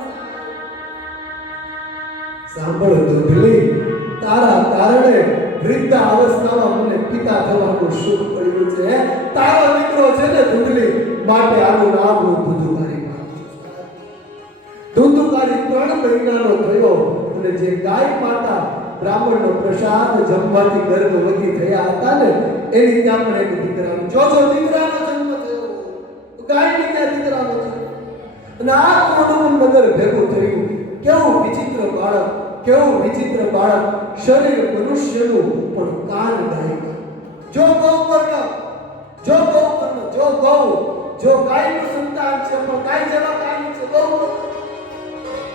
સાંભળો ધૂંધલી, તારા કારણે વૃદ્ધ અવસ્થામાં મને પિતા થવાનું સુખ પડ્યું છે. તારો દીકરો છે ને ધૂંધલી, માટે આનું નામ હું ધુંધુકારી પાડું છું. ધુંધુકારી 3 મહિનાનો થયો અને જે ગાય માતા બ્રાહ્મણનો પ્રસાદ જમવાથી ગર્ભવતી થયા હતા ને એની ત્યાં પણ એક દીકરાનો જોજો દીકરાનો જન્મ થયો. ગાયની ત્યાં દીકરાનો થયો અને આખું નગર ભેગું થયું. કેવું વિચિત્ર બાળક, કેવું વિચિત્ર બાળક. શરીર મનુષ્યનું પણ કાન ગાય. જો ગૌકર્ણ, જો ગૌકર્ણ, જો ગૌ, જો ગાયનું સંતાન છે પણ ગાય જેવા કાન છે. ગૌ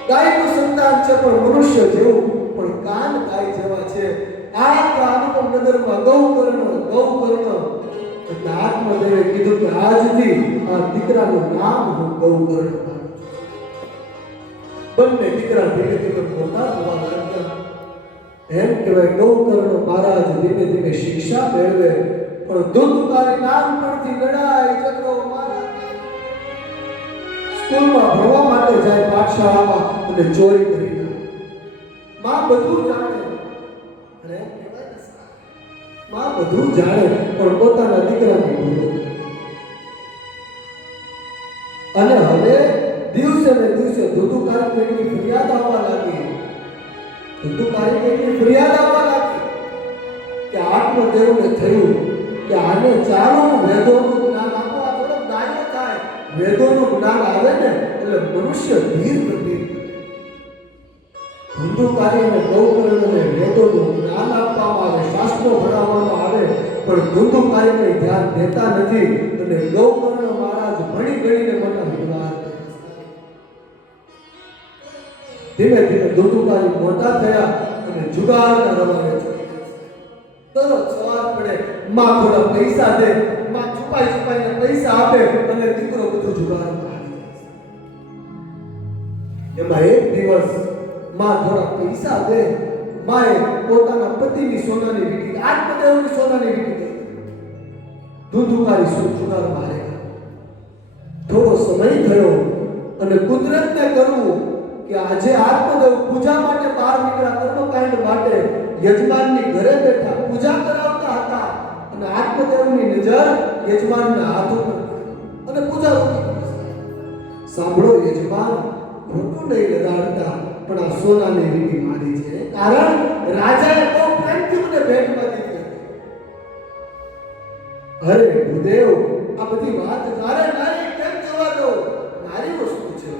ગાયનું સંતાન છે પણ મનુષ્ય જેવું પણ કાન ગાય જેવા છે. આ અનુપમ નગરમાં ગૌકર્ણ એટલે આત્મદેવે કીધું કે આજથી આ દીકરાનું નામ હું ગૌકર્ણ પાડું છું. બંને દીકરા ધીમે ધીમે મોટા થવા લાગ્યા. એમ કહેવાય ગૌકર્ણ મહારાજ ધીમે ધીમે શિક્ષા મેળવે પણ ધુંધુકારી નાનપણથી લડાઈ ઝઘડો મારા. સ્કૂલમાં ભણવા માટે જાય, પાઠશાળામાં અને ચોરી કરી નાખે. માં બધું જાણે અને માં બધું જાણે પણ પોતાના દીકરાની ભૂલો. અને હવે દિવસે ને દિવસે ધુંધુકારી કેટલી ફરિયાદ આવવા લાગી. ધુંધુકારી કેટલી ફરિયાદ આવવા લાગી કે આત્મદેવને થયું કે આને ચાલો વેદોનું જ્ઞાન આપો. આ થોડો ગાયો થાય, વેદોનું જ્ઞાન આવે ને એટલે મનુષ્ય ધીર ગતિર. ધુંધુકારી અને ગૌકર્ણને વેદોનું જ્ઞાન આપવામાં આવે, શાસ્ત્રો ભણાવવામાં આવે પણ ધુંધુકારીને ધ્યાન દેતા નથી અને ગૌકર્ણ મહારાજ ભણી ગણીને મોટા વિદ્વાન. ધીમે ધીમે ધુંધુકારી મોટા થયા અને જુગારના રવાને ચડી ગયા. દરરોજ સવાર પડે, માં થોડા પૈસા દે, માં છુપાઈને પૈસા આપે અને દીકરો બધું જુગારમાં હારી જાય. એમાં એક દિવસ માં થોડા પૈસા દે, માએ પોતાના પતિની સોનાની વીંટી, આત્મદેવની સોનાની વીંટી દઈ. ધુંધુકારી જુગારમાં હારી ગયા. થોડો સમય થયો અને કુદરતને કરવું કે આજે આત્મદેવ પૂજા માટે બહાર નીકળ્યા, કર્મકાંડ માટે યજમાનની ઘરે બેઠા પૂજા કરાવતા હતા અને આત્મદેવની નજર યજમાનના હાથ ઉપર અને પૂજા સાંભળો યજમાન, ખોટું નહીં લગાડતા પણ આ સોનાની વીંટી મારી છે. કારણ રાજાએ બહુ પ્રેમથી મને ભેટમાં દીધી હતી. અરે ભૂદેવ, આ બધી વાત મારે નારી કેમ જવા દો? મારી વસ્તુ છે,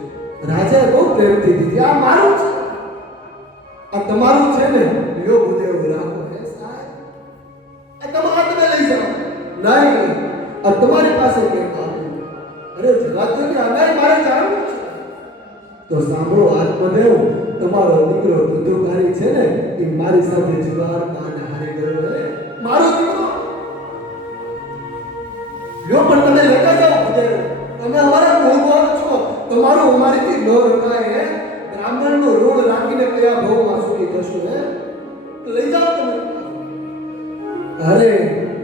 રાજાએ બહુ પ્રેમથી દીધી. આ મારું છે, આ તમારું છે ને? લ્યો ભૂદેવ રાખો. આ તમારા તમે લઈ જાઓ. નહીં, આ તમારી પાસે કેમ આવ્યું? અરે જવા દો ને, આ મારે જાણવું છે. તો સાંભળો આત્મદેવ, તમારો દીકરો ધુંધુકારી છે ને એ મારી સાથે જુગારમાં અને હારી ગયો. મારો દીકરો લ્યો પણ તમે લેતા જાઓ ભૂદેવ. તમે અમારા મૂળમાં છો, તમારું અમારીથી ન રખાય. હે બ્રાહ્મણનું ઋણ રાખીને કયા ભાવમાં સુખી થશો? હે લઈ જાઓ તમે. અરે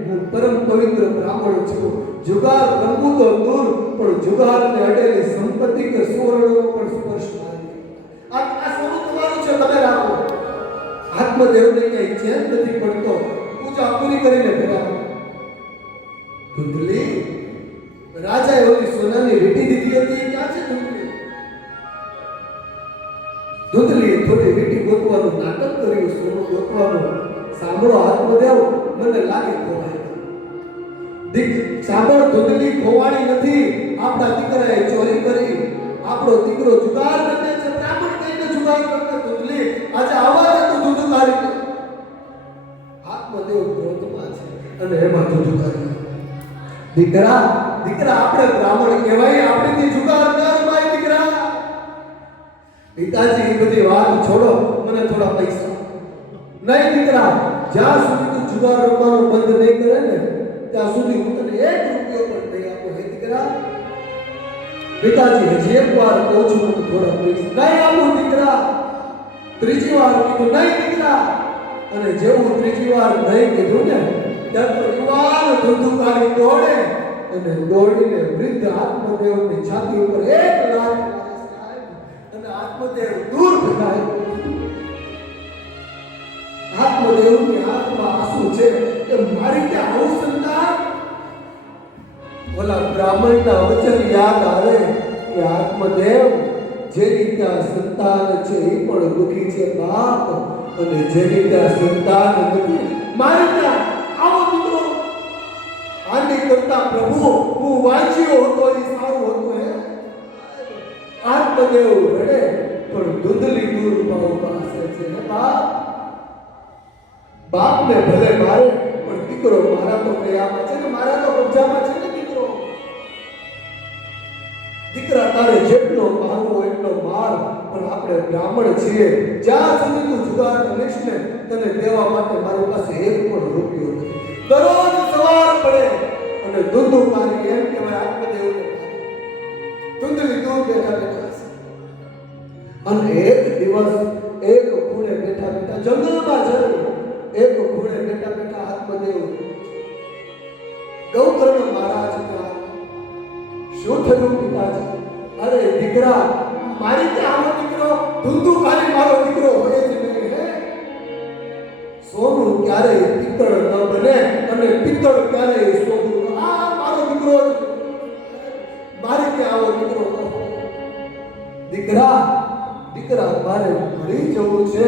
હું પરમ પવિત્ર બ્રાહ્મણ છું. જુગાર રમવું તો દૂર પણ જુગારને અડેલી સંપત્તિ કે સુવર્ણનો પણ આત્મદેવને કઈ ચેન નથી પડતો. પૂજા પૂરી કરીને ફેરા ધૂંધલી રાજાએ ઓલી સોનાની વીંટી દીધી હતી. ક્યાં છે ધૂંધલી? ધૂંધલીએ થોડી વીંટી ગોતવાનું નાટક કર્યું, સોનું ગોતવાનું. સાંભળો આત્મદેવ, મને લાગે ખોવાય. સાંભળ, ધૂંધલી ખોવાણી નથી. આપણા દીકરાએ ચોરી કરી. આપણો દીકરો જુગાર રમે છે, બ્રાહ્મણ કહીને જુગાર રમે. ધૂંધલી આજે આવા દે તું ધૂંધુકારી. આત્મદેવ ક્રોધમાં છે અને એમાં ધૂંધુકારી. દીકરા દીકરા આપણે બ્રાહ્મણ કહેવાય, આપણેથી જુગાર ન રમાય. દીકરા પિતાજી એ બધી વાત છોડો, મને થોડા પૈસા. નહીં દીકરા, જ્યાં સુધી તું જુગાર રમવાનું બંધ નહીં કરે ને ત્યાં સુધી હું તને 1 રૂપિયો પણ નહીં આપું. હે દીકરા, પિતાજી હજી એક વાર કહું છું, મને થોડા પૈસા નહીં આપું. દીકરા ત્રીજી વાર કીધું, નહીં દીકરા. અને જેવું ત્રીજી વાર નહીં કીધું ને ત્યાં તો યુવાન ધુંધુકારી દોડે અને દોડીને વૃદ્ધ આત્મદેવની છાતી ઉપર 1 લાખ અને આત્મદેવ દૂર ભગાય. આત્મદેવની આંખમાં આંસુ છે કે મારી ત્યાં આવું સંતાન. ઓલા બ્રાહ્મણના વચન યાદ આવે કે આત્મદેવ જેની ત્યાં સંતાન છે એ પણ દુઃખી છે બાપ, અને જેની ત્યાં સંતાન નથી મારી ત્યાં આવો દીકરો. આની કરતા પ્રભુ હું વાંચ્યો હતો એ સારું હતું. હે આત્મદેવ રડે પણ ધૂંધલી દૂર પાસે છે. બાપ બાપને ભલે મારે પણ દીકરો મારા તો કયામાં છે ને, મારા તો કબજામાં છે ને. દીકરો દીકરા તારે જેટલો મારવો એટલો માર, પણ આપણે બ્રાહ્મણ છીએ. જ્યાં સુધી તું જુગાર રમીશ ને તને દેવા માટે મારી પાસે 1 પણ રૂપિયો નથી. દરરોજ સવાર પડે અને ધૂંધુકારી એમ કહેવાય આત્મદેવને ધૂંધલી દૂર બેઠા બેઠા હશે. અને એક દિવસ એક ખૂણે બેઠા બેઠા જંગલમાં જઈ એક ખૂણે બેઠા બેઠા આત્મદેવ ગૌકર્ણ મહારાજ ત્યાં શું થયું પિતાજી? અરે દીકરા, મારી ત્યાં આવો દીકરો ધૂંધુકારી મારો દીકરો હોય જ નહીં. હે સોનું ક્યારેય પિત્તળ ન બને અને પિત્તળ ક્યારેય સોનું. આ મારો દીકરો, મારી ત્યાં આવો દીકરો. દીકરા દીકરા મારે મરી જવું છે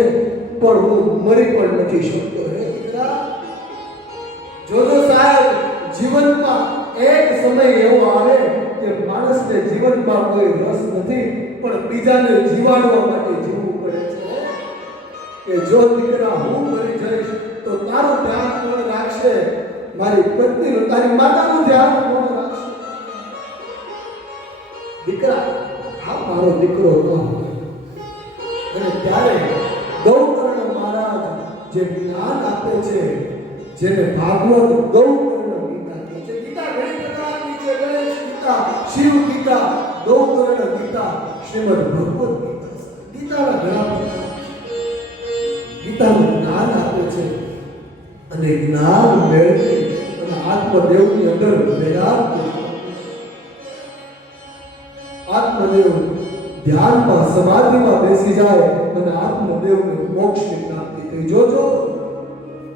પણ હું મરી પણ નથી શકતો. હે દીકરા, જોજો સાહેબ, જીવનમાં એક સમય એવો આવે કે માણસને જીવનમાં કોઈ રસ નથી પણ બીજાને જીવાડવા માટે જીવવું પડે છે. કે જો દીકરા હું મરી જઈશ તો તારું ધ્યાન કોણ રાખશે? મારી પત્નીનું, તારી માતાનું ધ્યાન કોણ રાખશે? દીકરા આ મારો દીકરો હતો. અને ત્યારે ગૌકર્ણ મહારાજ જે જ્ઞાન આપે છે, જેને ભાગવત ગૌકર્ણ ગીતા કહે છે. ગીતા ઘણી પ્રકારની છે. ગણેશ ગીતા, શિવ ગીતા, ગૌકર્ણ ગીતા, શ્રીમદ ભગવદ ગીતા. ગીતાના ઘણા પ્રકાર, ગીતાનું જ્ઞાન આપે છે. અને જ્ઞાન મેળવી અને આત્મદેવની અંદર વિરાજ કરે. આત્મદેવ ધ્યાનમાં સમાધિમાં બેસી જાય અને આત્મદેવને મોક્ષની પ્રાપ્તિ થઈ. જોજો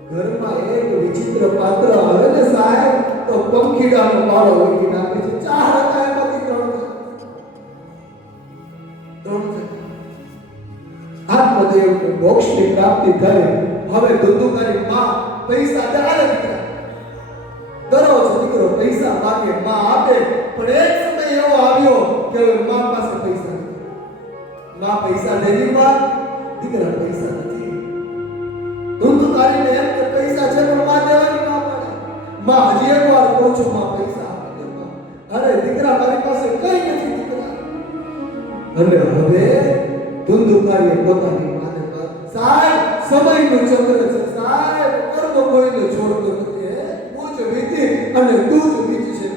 ઘરમાં એક વિચિત્ર પાત્ર આવે ને સાહેબ તો પંખીડાનો માળો વેચી નાખે છે. 4 હતા એમાંથી 3 આત્મદેવને મોક્ષની પ્રાપ્તિ થઈ. હવે ધુંધુકારી માં પૈસા ચાલે દીકરા. દરરોજ દીકરો પૈસા માગે, માં આપે. પણ એક સમય એવો આવ્યો કે માં પાસે પૈસા નથી. માં પૈસા દેવી માં, દીકરા પૈસા નથી. ધુંધુકારીને એમ કે પૈસા છે પણ માં દેવાની ના પડે. માં હજી એક વાર કહું છું, માં પૈસા આપી દે. અરે દીકરા મારી પાસે કઈ નથી દીકરા. અને હવે ધુંધુકારીએ પોતાની માને સાહેબ સમયનું ચક્ર છે. સાહેબ કર્મ કોઈને છોડતો નથી. હું જ વીતી અને તું જ વીતી છે.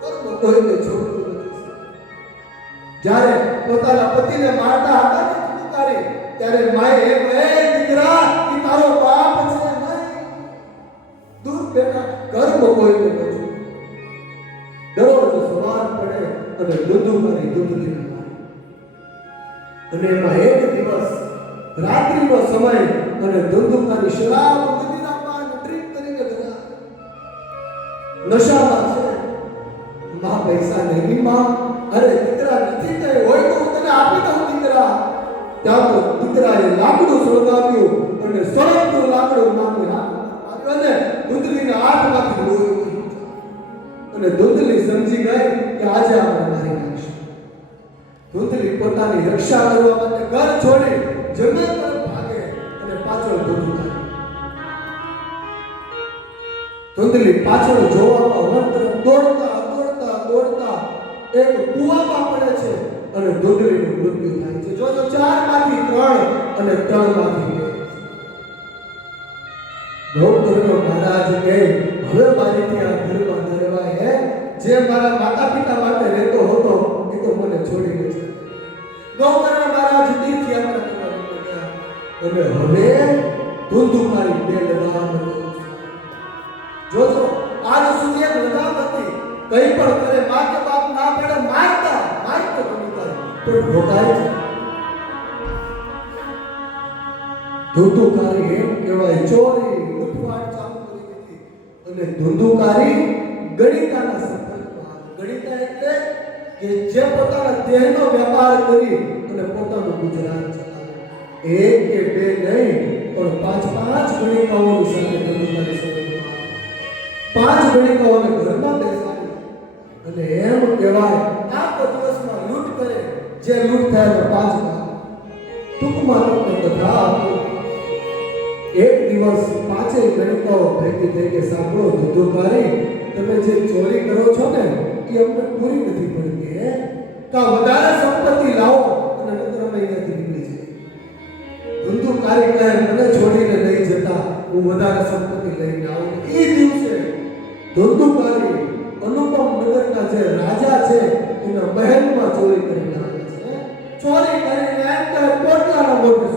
કર્મ કોઈને છોડતો નથી. જ્યારે પોતાના પતિને મારતા હતા ને ધુંધુકારી, ત્યારે માએ એમ કહે, દીકરા કે તારો બાપ છે નહીં, દૂર બેટા કર્મ કોઈને ન છોડતો. દરરોજ સવાર પડે અને ધુંધુકારી ધુંધલીને મારે. અને એમાં એક દિવસ રાત્રિનો સમય અને ધુંધુકારી શરાબ મદીના પાન ડ્રિંક કરીને ગયા નશામાં છે માં પૈસા નહીં માં અરે દીકરા નથી તે હોય તો હું તને આપી દઉં દીકરા ત્યાં તો દીકરાએ લાકડું સળગાવ્યું અને સળગતું લાકડું માની હાથ અને ધુંધલીના હાથમાંથી લોહી વહી અને ધુંધલી સમજી ગઈ કે આજે આપણે મારી નાખશું ધુંધલી પોતાની રક્ષા કરવા માટે ઘર છોડી જંગલ તરફ ભાગે અને પાછળ ધુંધલી પાછળ જોવામાં વન તરફ દોડતા દોડતા દોડતા એક કૂવામાં પડે છે અને ધુંધલીનું મૃત્યુ થાય છે જોજો 4 માંથી 3 અને 3 માંથી 2 ગૌતમનો મહારાજ કહે હવે મારીથી આ ઘરમાં ન રહેવાય હે જે મારા માતા પિતા માટે રહેતો હતો એ તો મને છોડીને છે ગૌતમના મહારાજ તીર્થયાત્રા કરવા નીકળ્યા અને હવે ધુંધુકારી બે લગામ જોજો આજ સુધી એક લગામ હતી કઈ પણ કરે મા કે બાપ ના પડે મારતા ધુંધુકારી પણ ભોગાય છે ધુંધુકારી એમ કહેવાય ચોરી લૂંટફાટ ચાલુ કરી દીધી અને ધુંધુકારી ગણિતાના સંપર્કમાં ગણિતા એટલે કે જે પોતાના દેહનો વેપાર કરી અને પોતાનું ગુજરાન ચલાવે એક કે બે નહીં પણ 5 ગણિકાઓની સાથે ધુંધુકારી સંપર્કમાં 5 ગણિકાઓને ઘરમાં બેસાડી અને એમ કહેવાય આખો દિવસમાં લૂંટ કરે જે લૂંટ થાય 5 ભાગ ટૂંકમાં તમને કથા આપું એક દિવસ 5 ગણિકાઓ ભેગી થઈ કે સાંભળો ધુંધુકારી તમે જે ચોરી કરો છો ને એ અમને પૂરી નથી પડતી હે કા વધારે સંપત્તિ લાવો અને નગર અહીંયાથી નીકળી જાય ધુંધુકારી કહે મને છોડીને નહીં જતા હું વધારે સંપત્તિ લઈને આવું એ દિવસે ધુંધુકારી અનુપમ નગરના જે રાજા છે એના મહેલમાં ચોરી કરીને આવે છે ચોરી કરીને એમ કે પોટલાના મોઢે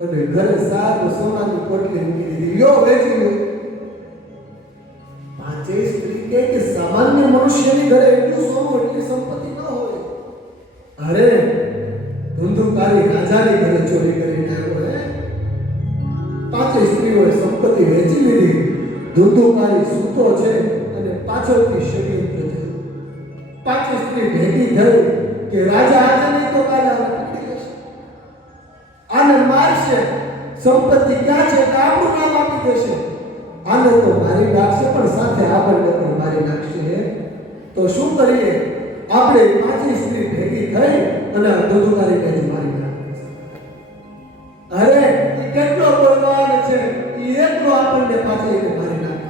અને ઘરે સાત સોનાની પોટલી મૂકી દીધી યો વેચી લો 5 સ્ત્રી કે સામાન્ય મનુષ્યની ઘરે એટલું સોનું એટલી સંપત્તિ ન હોય અરે ધુંધુકારી રાજાની ઘરે ચોરી કરીને આવ્યો હે 5 સ્ત્રીઓએ સંપત્તિ વેચી લીધી ધુંધુકારી સૂતો છે અને પાછળથી ષડયંત્ર થયું 5 સ્ત્રી ભેગી થઈ કે રાજા આજે નહીં તો કાલે પકડી લેશે આને મારશે સંપત્તિ ક્યાં છે કે આપણું નામ આપી દેશે આને તો મારી નાખશે પણ સાથે આપણને પણ મારી નાખશે તો શું કરીએ આપણે 5 સ્ત્રી ભેગી થઈ અને ધુંધુકારીને જ મારી નાખશે અરે એ કેટલો બળવાન છે એ એટલો આપણને પાછળને મારી નાખે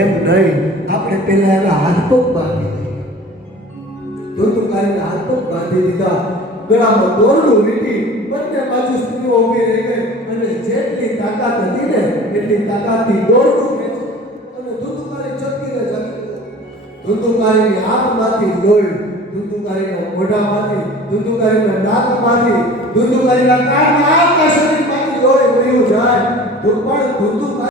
એમ નહીં આપણે પહેલા એના હાથ પગ બાંધી દઈએ ધુંધુકારીના હાથ પગ બાંધી દીધા ગળામાં દોરડું વીટી બંને બાજુ સ્ત્રીઓ ઊભી રહી ગઈ અને જેટલી તાકાત હતી ને એટલી તાકાતથી દોરડું ખેંચી અને ધુંધુકારી ચટકીને જતી ધુંધુકારીની આંખમાંથી લોહી ધુંધુકારીના મોઢામાંથી ધુંધુકારીના નાકમાંથી ધુંધુકારીના કાનમાં આખા શરીરમાંથી લોહી વહ્યું જાય પણ ધુંધુકારી